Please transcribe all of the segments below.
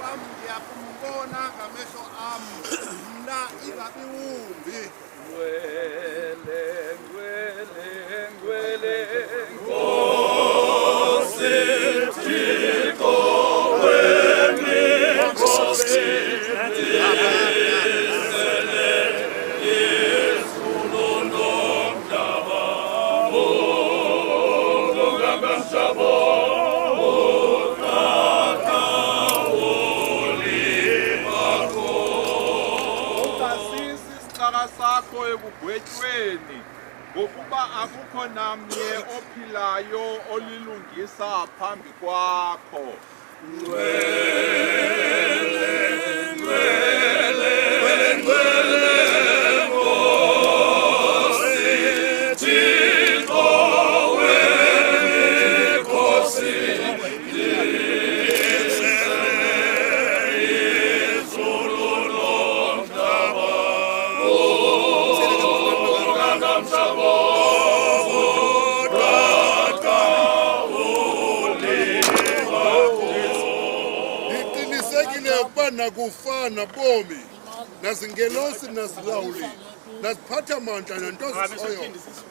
wami ngiyakumbona ngamehlo ami mna ingabi wumbi ekugwetyweni ngokuba akukho namnye ophilayo olilungisa phambi kwakho. Nakufana bomi nazingelosi nazilawuli naziphatha mandla nantozisoyo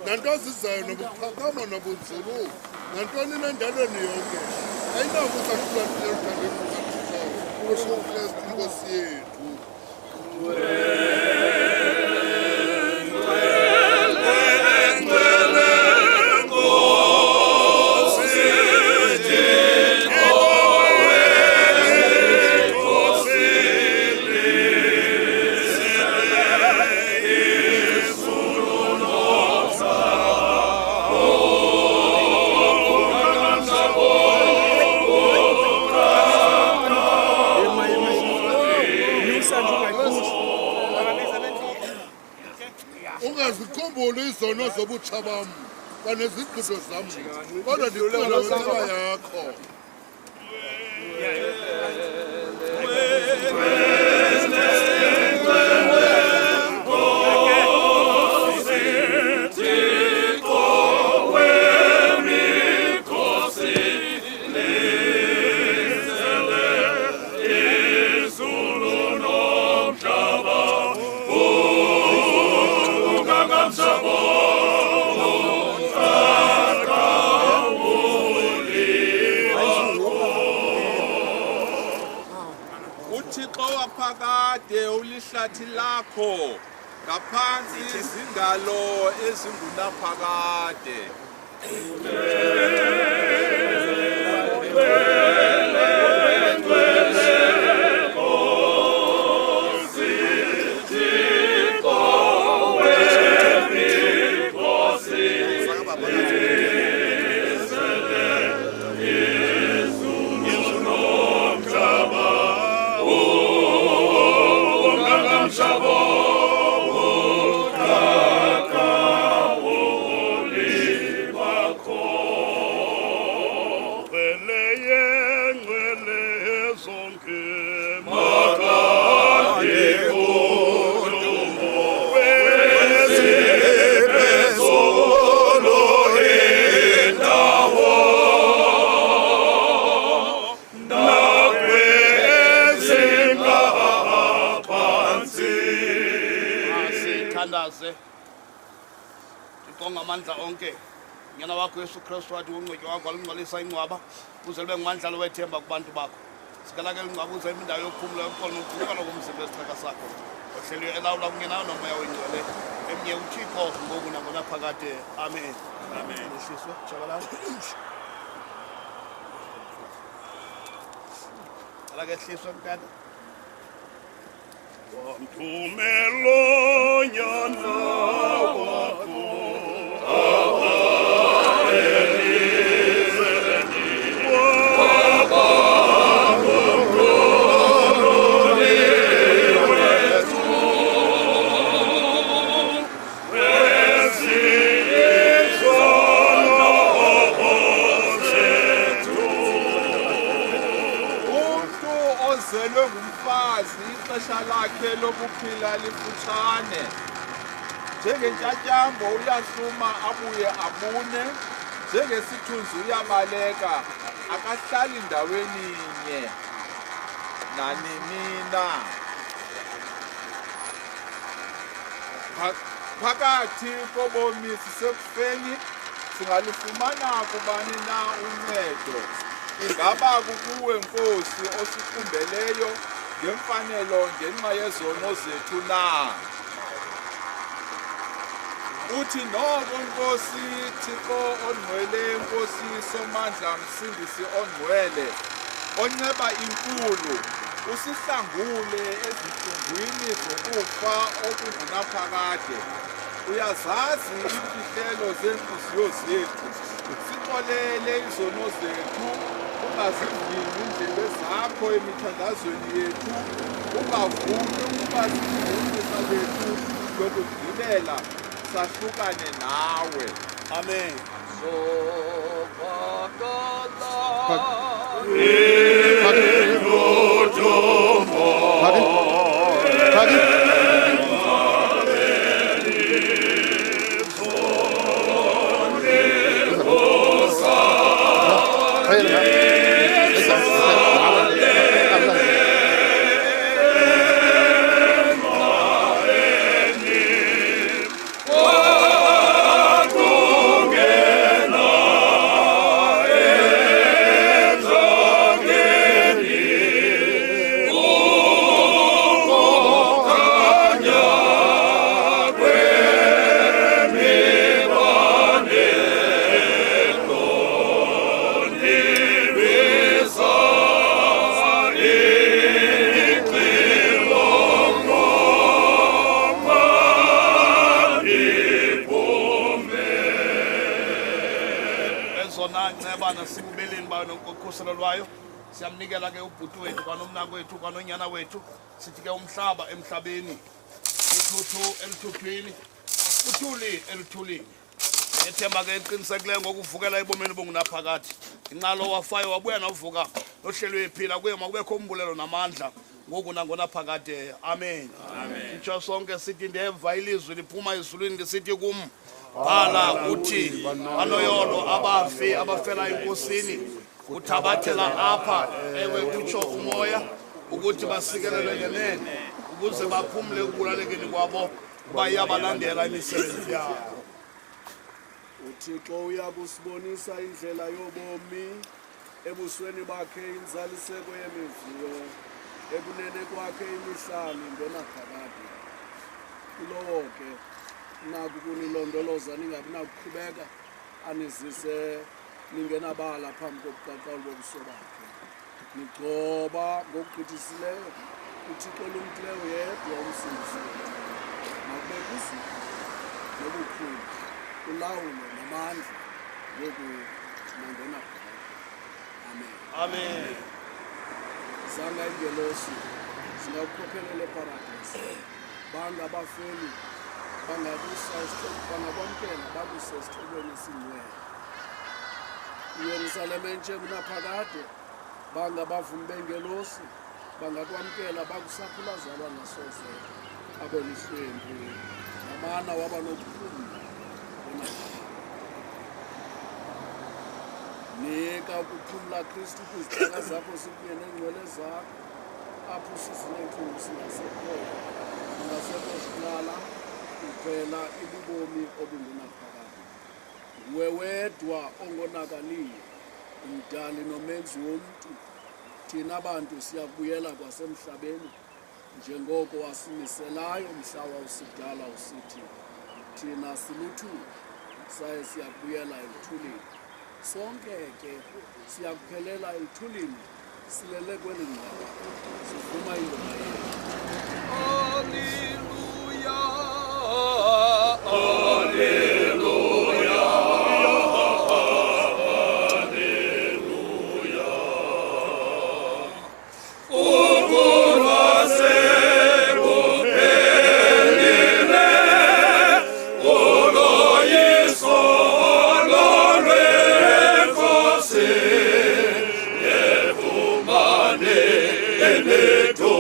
nantozizayo nobuphakama nobunzulu nantoni nendalweni yonke ayinakusahlulanileyo thandeni kukathixo kusho uKristu inkosi yethu. Ungazikhumbuli izono zobutsha bam banezigqizo zam kodwa ndicela wenceba yakho. Phakade ulihlathi lakho ngaphansi izingalo ezingunaphakade. Amandla onke nyana wakho Yesu Kristu wathi ungcwetyo wakho walungcwalisa ingcwaba uze libe ngumandlalo wethemba kubantu bakho sikalake ingcwaba uze indawo yokuphumula yokuxolo nokukhuleka lokumzimba esixeka sakho ohleliwe elawula kungenayo nomoya wengcwele emnye uThixo ngoku nangonaphakade amen. Amen. Lesizwe jabalala alake hliswe mkade wamthumelo nyana wakho ixesha lakhe lokuphila lifutshane njengentyatyambo uyahluma abuye abune njengesithunzi uyabaleka akahlali ndaweni nye nanini na. Phakathi kobomi sisekufeni singalifumana kubani na uncedo. Ingaba kukuwe Nkosi osikhumbeleyo ngemfanelo ngenxa yezono zethu na. Uthi noko Nkosi Thixo ongcwele, Nkosi Somandla, Msindisi ongcwele, onceba inkulu, usihlangule ezinhlungwini zokufa okungunaphakade. Uyazazi iimfihlelo zentliziyo zethu, sixolele izono zethu, ungazivimbi iindlebe zakho emithandazweni yethu, ungavumi ukuba singumisa lethu lokugqibela sahlukane nawe. Amen. Siyamnikela ke ubhuti wethu kwanomnako wethu kwanonyana wethu sithi ke umhlaba emhlabeni uthuthu elithuthwini uthuli elithulini ethemba ke eqinisekileyo ngokuvukela ebomeni bongunaphakade inqalo wafayo wabuya novuka nohlelo ephila kuye makubekho umbulelo namandla ngoku nangonaphakade. Amen. Itsho sonke sithi ndeva ilizwi liphuma ezulwini lisithi kum bhala uthi banoyolo abafi abafela enkosini uthabathela apha ewe kutsho umoya ukuthi basikelelwe ngenene ukuze baphumle ukulalekeni kwabo bayabalandela imisebenzi yabo. uThixo uyakusibonisa indlela yobomi ebusweni bakhe inzaliseko yemivuyo ekunene kwakhe imihlali ngenaphakade. Kulowo ke naku kunilondoloza ningabi nakuqhubeka anizise ningenabala phambi kobuqaqalu bobuso bakhe. Nigcoba ngokugqithisileyo uThixo olumkileyo yedwa umsindisi wethu. Makubekho izipho nobukhulu, ulawulo namandla ngoku nangenaphakade. Amen. Amen. Zanga ingelosi zingakukhokhelela eparadesi. Bangabafeli bangakwamkela bakuse esithobeni esingcwele. iYerusalem entshe kunaphakade bangabavumi bengelosi bangakwamkela bakusaphulazalwa nasoze abelihlwempu namana waba nokuphumla enaphakade. Nika ukuphumla Kristu kwizicaka zakho sikunye nengcwele zakho apho sizinentlungu singasekhoyo singasekho sikulala kuphela ibubomi obungunaphakade. Nguwe wedwa ongonakaliyo, umdali nomenzi womntu. Thina bantu siyabuyela kwasemhlabeni njengoko wasimiselayo mhla wawusidala usithi thina siluthuli saye siyabuyela eluthulini. Sonke ke siyakuphelela eluthulini silele kweli ndawo sivuma ingoma yethu. Eneto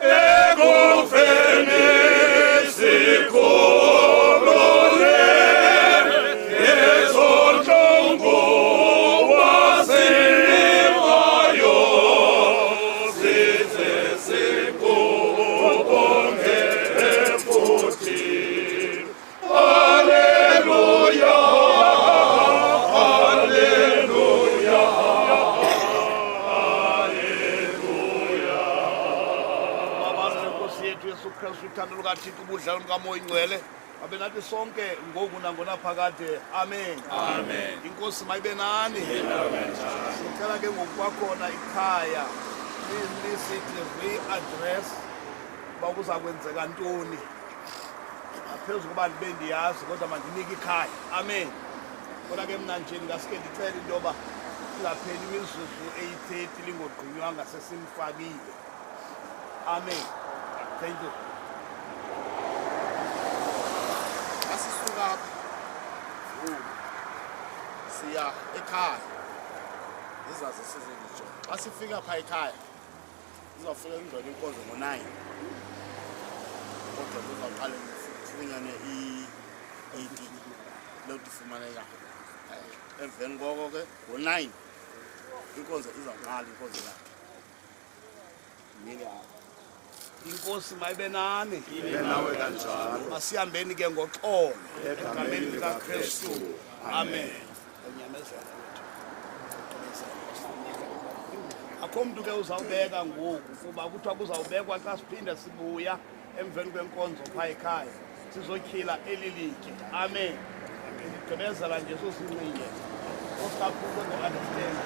ekufeni sikhulule ezonhlungu wasivayo size sikubonge futhi. Haleluya, haleluya, haleluya. Babantu Nkosi yethu Yesu Kristu, uthando lukaThixo, ubudlelwano bukaMoya Ingcwele abe nathi sonke ngoku nangonaphakade. Amen. Amen. Inkosi mayibe nani. Sicela ke ngoku kwakhona ikhaya lisithi re-address uba kuza kwenzeka ntoni ngaphezu koba ndibe ndiyazi, kodwa mandinike ikhaya. Amen. Kodwa ke mna nje ndingaske ndicela into yoba ingapheli imizuzu eyi-30 lingogqinywanga sesimfakile. Amen. Thank you. Asisuka siya ekhaya izazi sizinditsho asifika pha ekhaya izofika ingcwele inkonzo ngo-9 kodwa kuzawuqale kufunyane idini loti fumaneka emveni koko ke ngo-9 inkonzo izawuqala inkonzo yakhe Inkosi mayibe nani. Ibe nawe kanjalo. Masihambeni ke ngoxolo egameni likaKristu. Amen. Unyamezela wethu. Akho mntu ke uzawubeka ngoku kuba kuthiwa kuzawubekwa xa siphinda sibuya emveni kwenkonzo phaa ekhaya sizotyhila eli litye. Amen. Ndigqibezela nje sosincinge osikaphulu ngo-understand.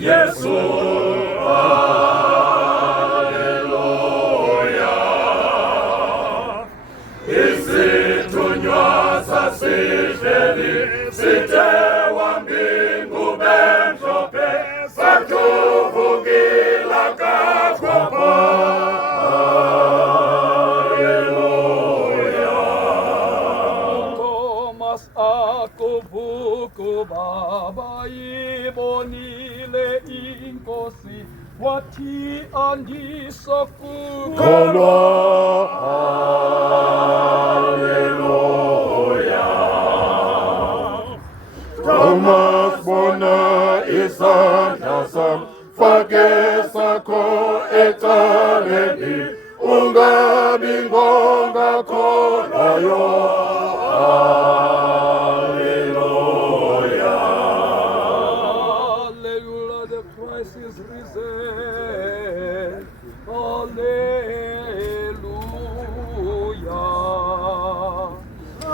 Yesu, haleluya. Isithunywa sasihleli sithe wambingu bemhlophe sathuvukila kakhopha. Haleluya. Thomas akubuku baba ibonile inkosi wathi andisokukholwa. Haleluya. Masibona isandla sam, fake sakho ecaleni, ungabi ngongakholwayo. Hallelujah. Hallelujah, the Christ is risen. Hallelujah.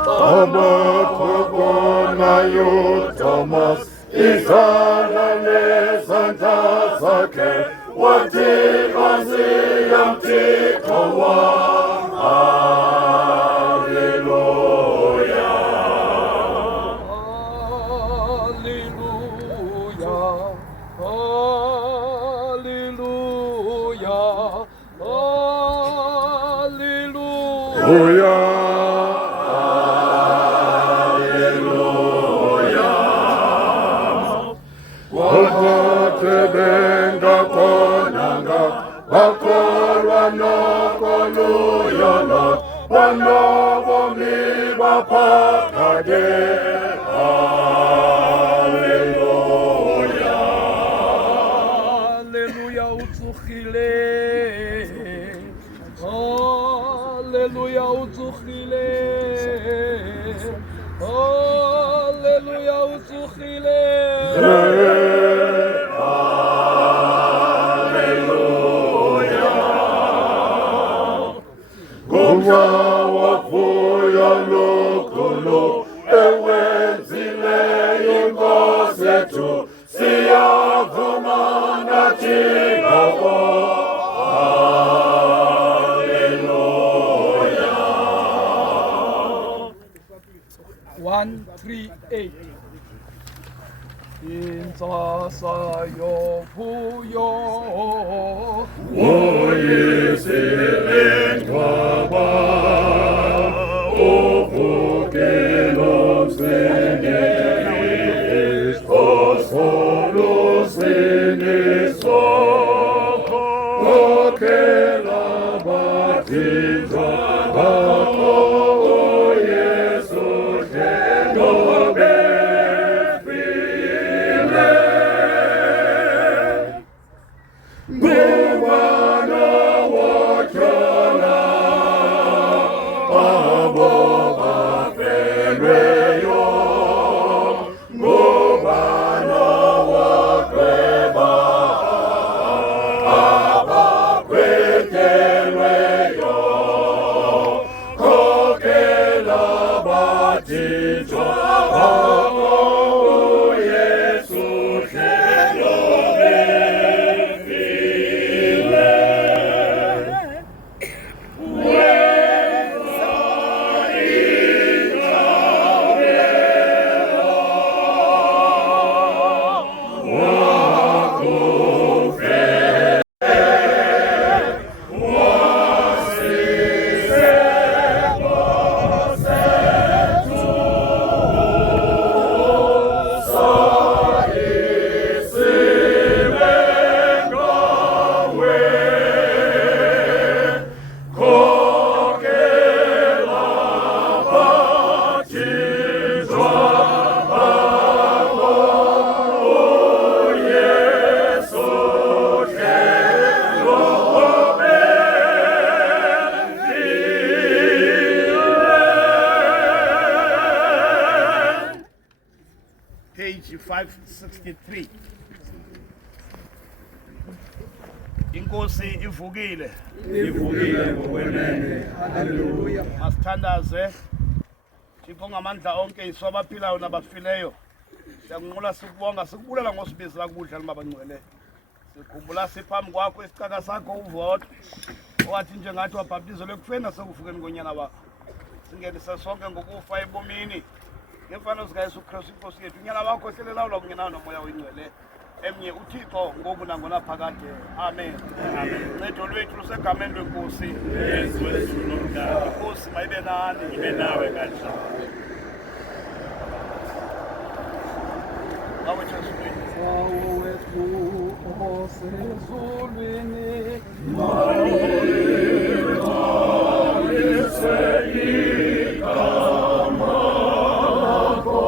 Amakubonayo Thomas, izandla nezandla zakhe, wathi masiyamthixo wam. Hallelujah. Hallelujah. Hallelujah. Hallelujah. Benga konanga, bakolwa nokoluyono, banobomi baphakade. Hallelujah. Hallelujah, utsugile. Hallelujah, utsugile. Hallelujah, utsugile. Wavuya lukhulu ewenzileyo inkosi yethu, siyavuma nathi ngako. Hallelujah. 138. Intsasa yovuyo. Uyisilendwaba, uvukelo msengis, osolo siniso, kokhela bathinjwa bakho uYesu hlelo befile. Ngubano wotyhola, abo bafelweyo, ngubano wogweba, abagwetyelweyo, khokhela bathinjwa bakho uYesu hlelo befile. Page 563. Inkosi ivukile. Ivukile ngokwenene. Hallelujah. Masithandaze. Thixo ngamandla onke iswabaphilayo nabafileyo. Siyakunqula sikubonga sikubulela ngosibizela kubudlali babangcwele. Sikhumbula siphambi kwakho isicaka sakho uvoto. Owathi njengathi wabhaptizelwe ekufeni nasekufukeni konyana wakho. Singenise sonke ngokufa ebomini. Ngemfano zikaYesu Kristu inkosi yethu, unyana wakho ohlelelawula kungenawo nomoya oyingcwele. Emnye uThixo ngoku nangona phakade. Amen. Amen. Uncedo lwethu lusegameni lwenkosi. Yesu wethu nomdala, Inkosi mayibe nani. ibe nawe kanjalo. Awethu esulwini. Sawo wethu osezulwini. Igama lakho,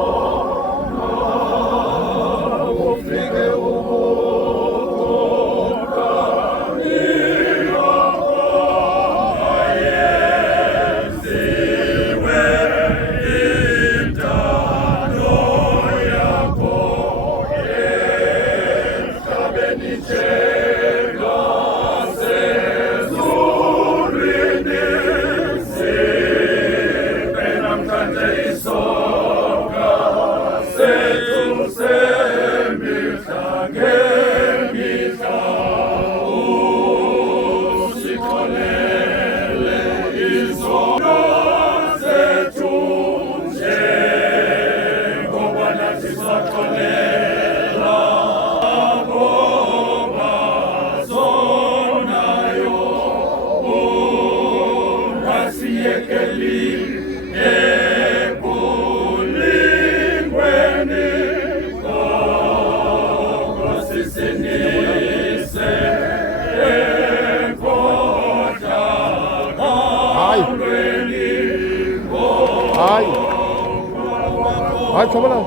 Hayi chobana.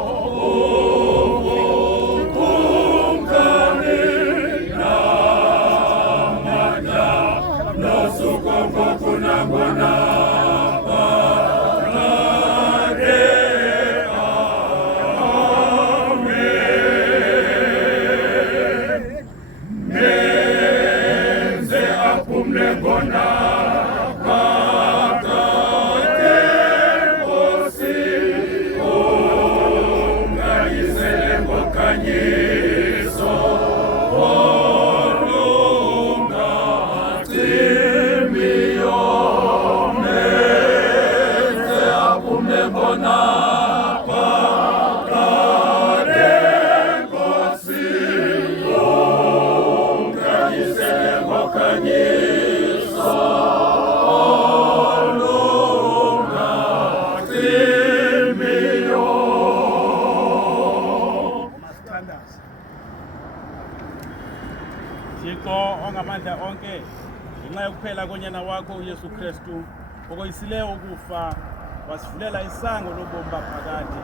Thixo ongamandla onke, ngenxa yokuphela konyana wakho uYesu Kristu okoyisileyo ukufa wasivulela isango lobomi baphakade.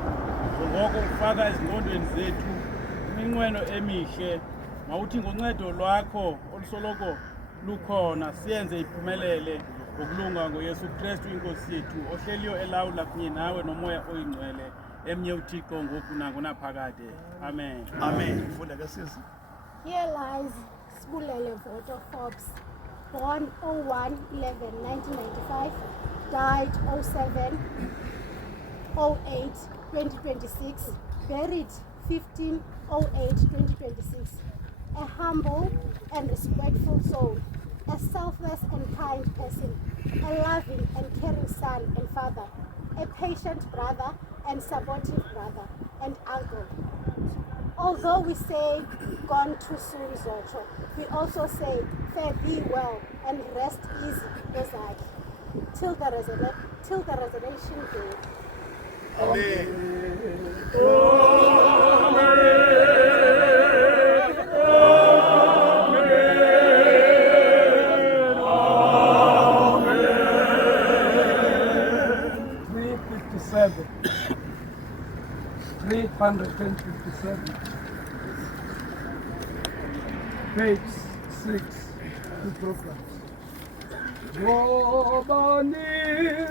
Ngoko ufaka ezingqondweni zethu iminqweno emihle, mawuthi ngoncedo lwakho olusoloko lukhona siyenze iphumelele ngokulunga ngoYesu Kristu inkosi yethu ohleliyo elawula kunye nawe nomoya oyingcwele emnye uThixo ngoku nangonaphakade. Amen. Amen. Funda ke sisi. Here lies Sibulele Voto Forbes, born 01/11/1995, died 07/08/2026, buried 15/08/2026. A humble and respectful soul, a selfless and kind person, a loving and caring son and father, a patient brother and supportive brother and uncle. Although we say, gone too soon, Zoto, we also say, fare thee well and rest easy, Ozaki, till the resurrection day. Amen. $357. 357. Page 6, two programs. Ngobani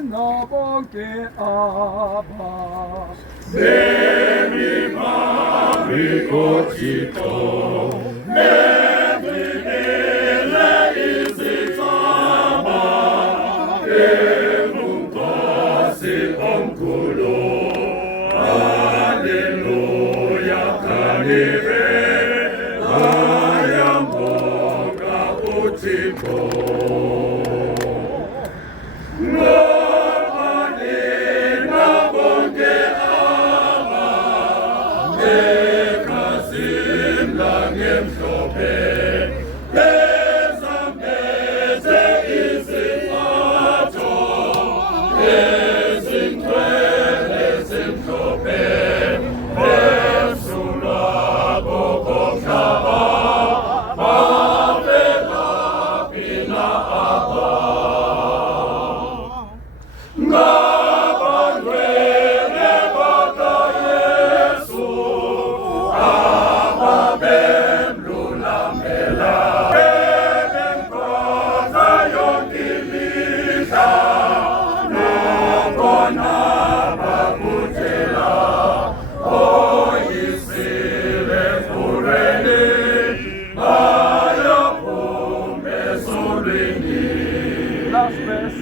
nabonke aba last verse.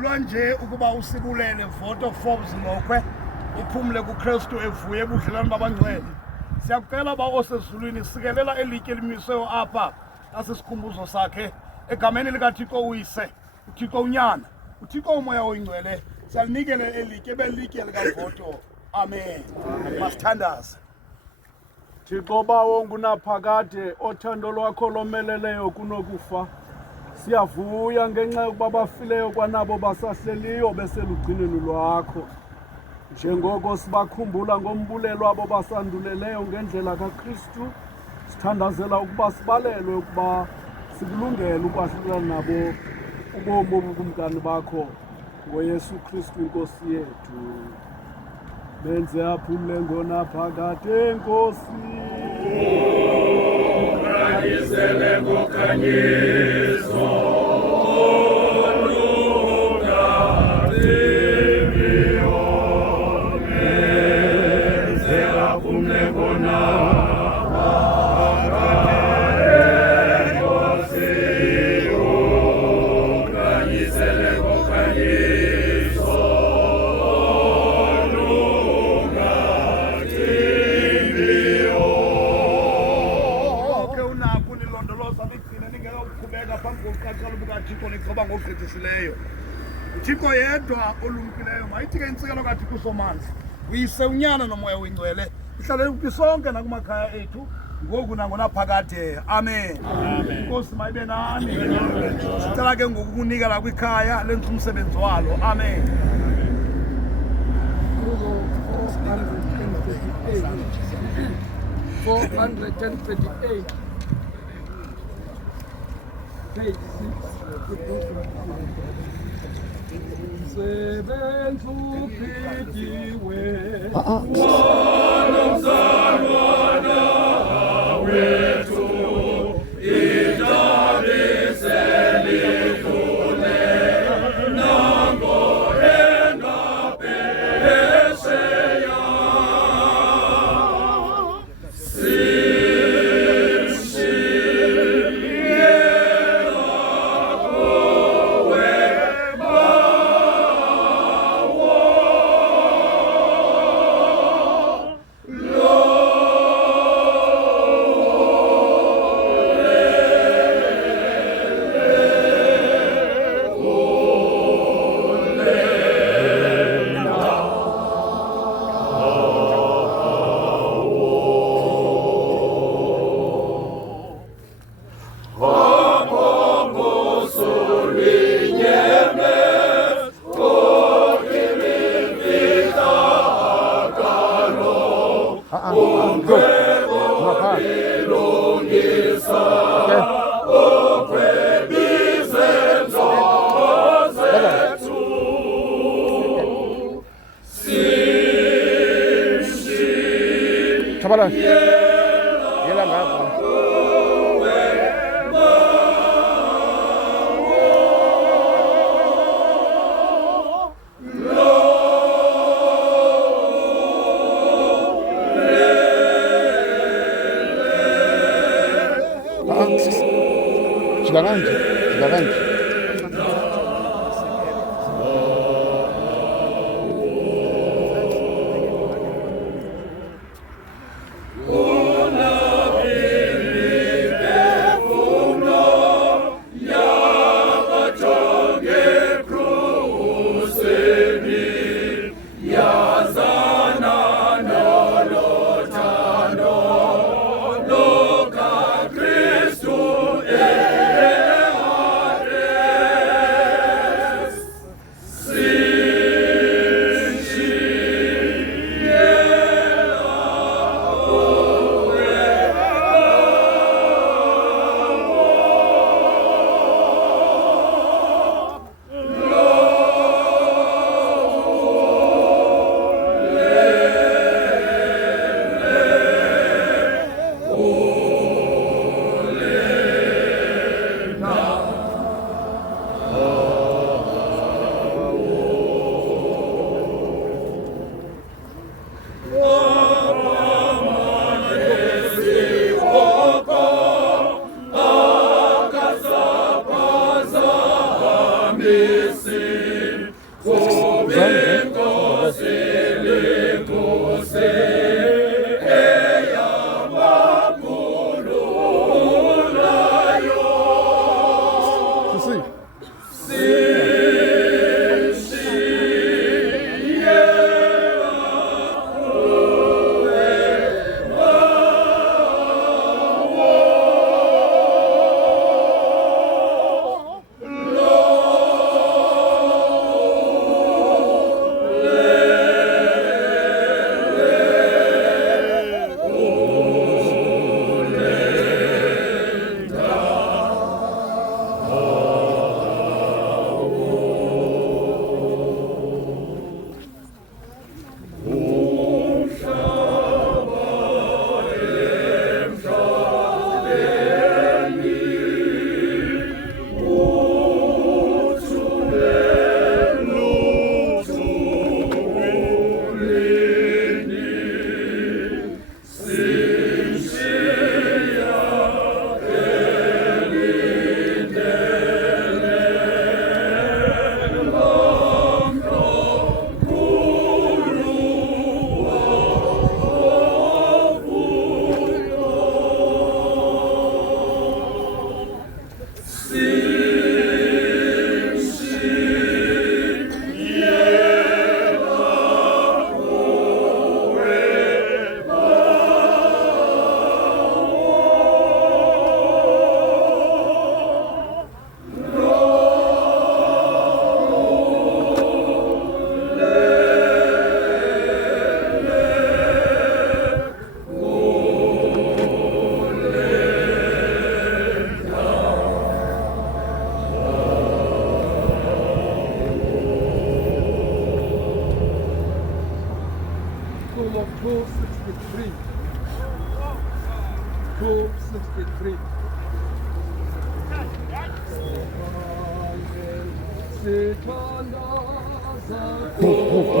ucelwa nje ukuba usibulele vote Forbes Mokwe uphumle kuKristu evuye ebudlelwane babangcwele. Siyakucela ba osezulwini sikelela elitye elimiselwe apha asisikhumbuzo sakhe egameni likaThixo uyise, uThixo unyana, uThixo umoya oyingcwele. Siyalinikele elitye belitye likavoto. Amen. Masithandaze. Thixo bawo ngunaphakade othando lwakho lomeleleyo kunokufa. Siyavuya ngenxa yokuba bafileyo kwanabo basahleliyo beselugcinweni lwakho. Njengoko sibakhumbula ngombulelo abo basanduleleyo ngendlela kaKristu, sithandazela ukuba sibalelwe ukuba sikulungele ukwahlulana nabo ubomi obukumkani bakho ngoYesu Kristu inkosi yethu. Benze aphumle ngonaphakade Nkosi. Ukhanyisele ngokhanyiso. uThixo yedwa olumkileyo mayithi ke intsikelo kaThixo uSomandla uyise unyana nomoya oyingcwele ihlale kuphi sonke nakumakhaya ethu ngoku nangonaphakade. Amen. Inkosi mayibe nani. Sicela ke ngokukunikela kwikhaya lenza umsebenzi walo. Amen. Kuzo 438. Page 6. Sebenza uphidiwe. Wanomzalwana wethu idabiselidlule nango engaphesheya. Chabalala. Yela ngapha. Silakanti. Missing of 263. 263. Oh,